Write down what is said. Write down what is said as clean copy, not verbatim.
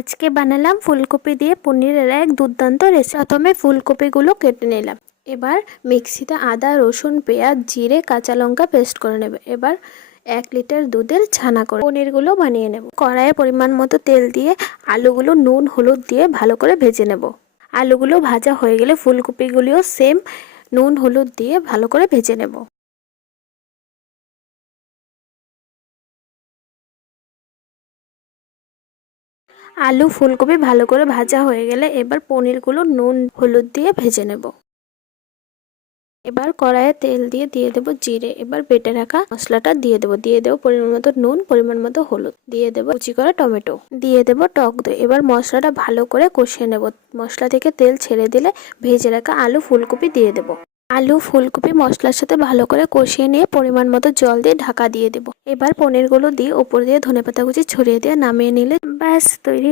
আজকে বানালাম ফুলকপি দিয়ে পনিরের এক দুর্দান্ত রেসিপি। প্রথমে ফুলকপিগুলো কেটে নিলাম। এবার মিক্সিতে আদা, রসুন, পেঁয়াজ, জিরে, কাঁচা লঙ্কা পেস্ট করে নেব। এবার 1 লিটার দুধের ছানা করে পনিরগুলো বানিয়ে নেব। কড়াইয়ে পরিমাণ মতো তেল দিয়ে আলুগুলো নুন হলুদ দিয়ে ভালো করে ভেজে নেব। আলুগুলো ভাজা হয়ে গেলে ফুলকপিগুলিও সেম নুন হলুদ দিয়ে ভালো করে ভেজে নেব। আলু ফুলকপি ভালো করে ভাজা হয়ে গেলে এবার পনিরগুলো নুন হলুদ দিয়ে ভেজে নেব। এবার কড়াইয়ে তেল দিয়ে দেবো জিরে। এবার বেটে রাখা মশলাটা দিয়ে দেবো পরিমাণ মতো নুন, পরিমাণ মতো হলুদ, দিয়ে দেবো কুচি করা টমেটো, দিয়ে দেবো টক দই। এবার মশলাটা ভালো করে কষিয়ে নেব। মশলা থেকে তেল ছেড়ে দিলে ভেজে রাখা আলু ফুলকপি দিয়ে দেবো। আলু ফুলকপি মশলার সাথে ভালো করে কষিয়ে নিয়ে পরিমাণ মতো জল দিয়ে ঢাকা দিয়ে দেবো। এবার পনিরগুলো দিয়ে ওপর দিয়ে ধনেপাতা কুচি ছড়িয়ে দিয়ে নামিয়ে নিলে ব্যাস তৈরি।